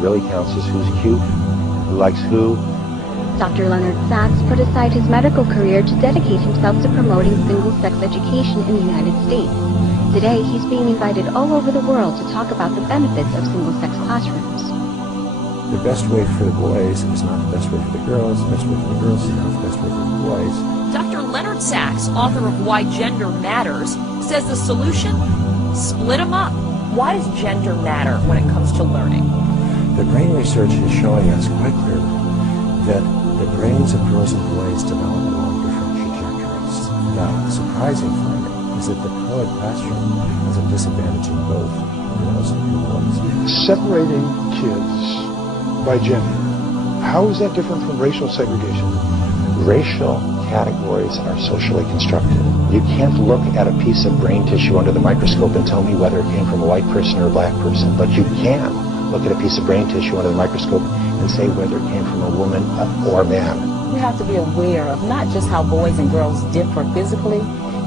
really counts is who's cute, who likes who. Dr. Leonard Sachs put aside his medical career to dedicate himself to promoting single-sex education in the United States. Today, he's being invited all over the world to talk about the benefits of single-sex classrooms. The best way for the boys is not the best way for the girls. The best way for the girls is not the best way for the boys. Dr. Leonard Sachs, author of Why Gender Matters, says the solution? Split them up. Why does gender matter when it comes to learning? The brain research is showing us quite clearly that the brains of girls and boys develop along different trajectories. The surprising finding is that the co-ed classroom has a disadvantage in both girls and boys. Separating kids by gender, how is that different from racial segregation? Racial categories are socially constructed. You can't look at a piece of brain tissue under the microscope and tell me whether it came from a white person or a black person, but you can look at a piece of brain tissue under the microscope and say whether it came from a woman or a man. We have to be aware of not just how boys and girls differ physically,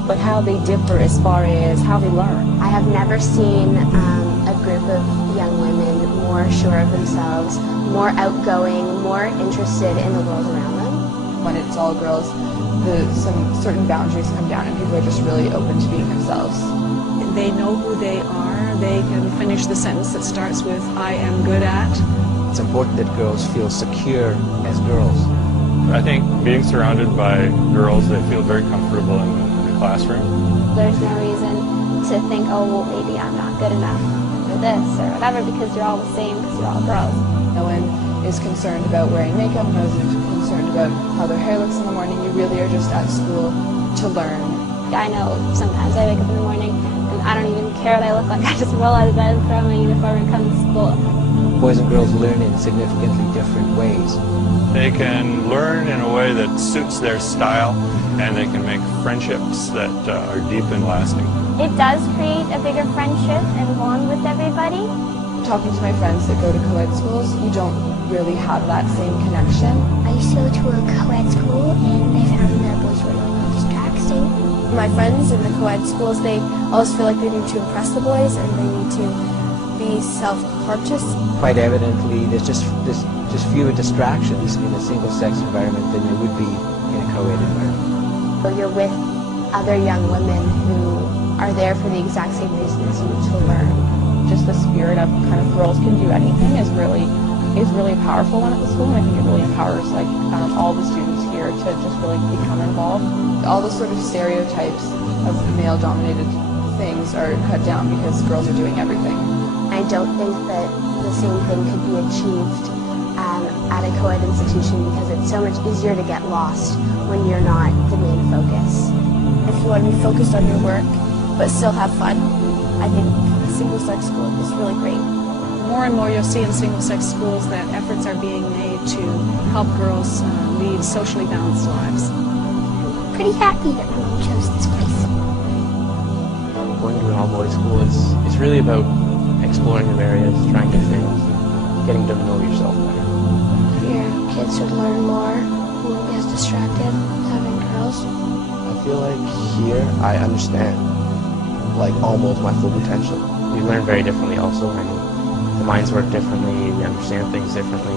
but how they differ as far as how they learn. I have never seen a group of young women more sure of themselves, more outgoing, more interested in the world around them. When it's all girls, some certain boundaries come down and people are just really open to being themselves. They know who they are. They can finish the sentence that starts with, I am good at. It's important that girls feel secure as girls. I think being surrounded by girls, they feel very comfortable in the classroom. There's no reason to think, oh, well, maybe I'm not good enough for this or whatever because you're all the same because you're all girls. No one is concerned about wearing makeup, no one is concerned about how their hair looks in the morning. You really are just at school to learn. I know sometimes I wake up in the morning and I don't even care what I look like. I just roll out of bed and throw on my uniform and come to school. Boys and girls learn in significantly different ways. They can learn in a way that suits their style, and they can make friendships that are deep and lasting. It does create a bigger friendship and bond with everybody. Talking to my friends that go to co-ed schools, you don't really have that same connection. I used to go to a co-ed school and I found that boys were really distracting. My friends in the co-ed schools, they always feel like they need to impress the boys and they need to be self-conscious. Quite evidently, there's just fewer distractions in a single-sex environment than there would be in a co-ed environment. So you're with other young women who are there for the exact same reasons you to learn. Just the spirit of kind of girls can do anything is really powerful one at the school, and I think it really empowers all the students here to just really become involved. All the sort of stereotypes of male-dominated things are cut down because girls are doing everything. I don't think that the same thing could be achieved at a co-ed institution because it's so much easier to get lost when you're not the main focus. If you want to be focused on your work but still have fun, I think a single-sex school is really great. More and more you'll see in single-sex schools that efforts are being made to help girls lead socially balanced lives. Pretty happy that my mom chose this place. Going to an all-boys school, it's really about exploring new areas, trying new things, getting to know yourself better. Your kids would learn more, you wouldn't be as distracted having girls. I feel like here I understand almost my full potential. We learn very differently also. I mean, the minds work differently, we understand things differently.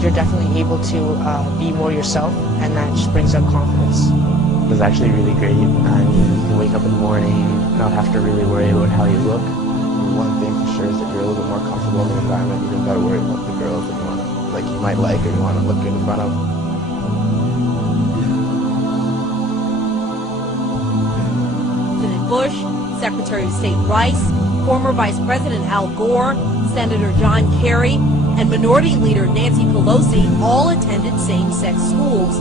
You're definitely able to be more yourself, and that just brings up confidence. It's actually really great. I mean, you can wake up in the morning, not have to really worry about how you look. One thing for sure is that you're a little bit more comfortable in the environment. You don't got to worry about the girls that you might like or you want to look good in front of. President Bush, Secretary of State Rice, former Vice President Al Gore, Senator John Kerry, and Minority Leader Nancy Pelosi all attended same-sex schools.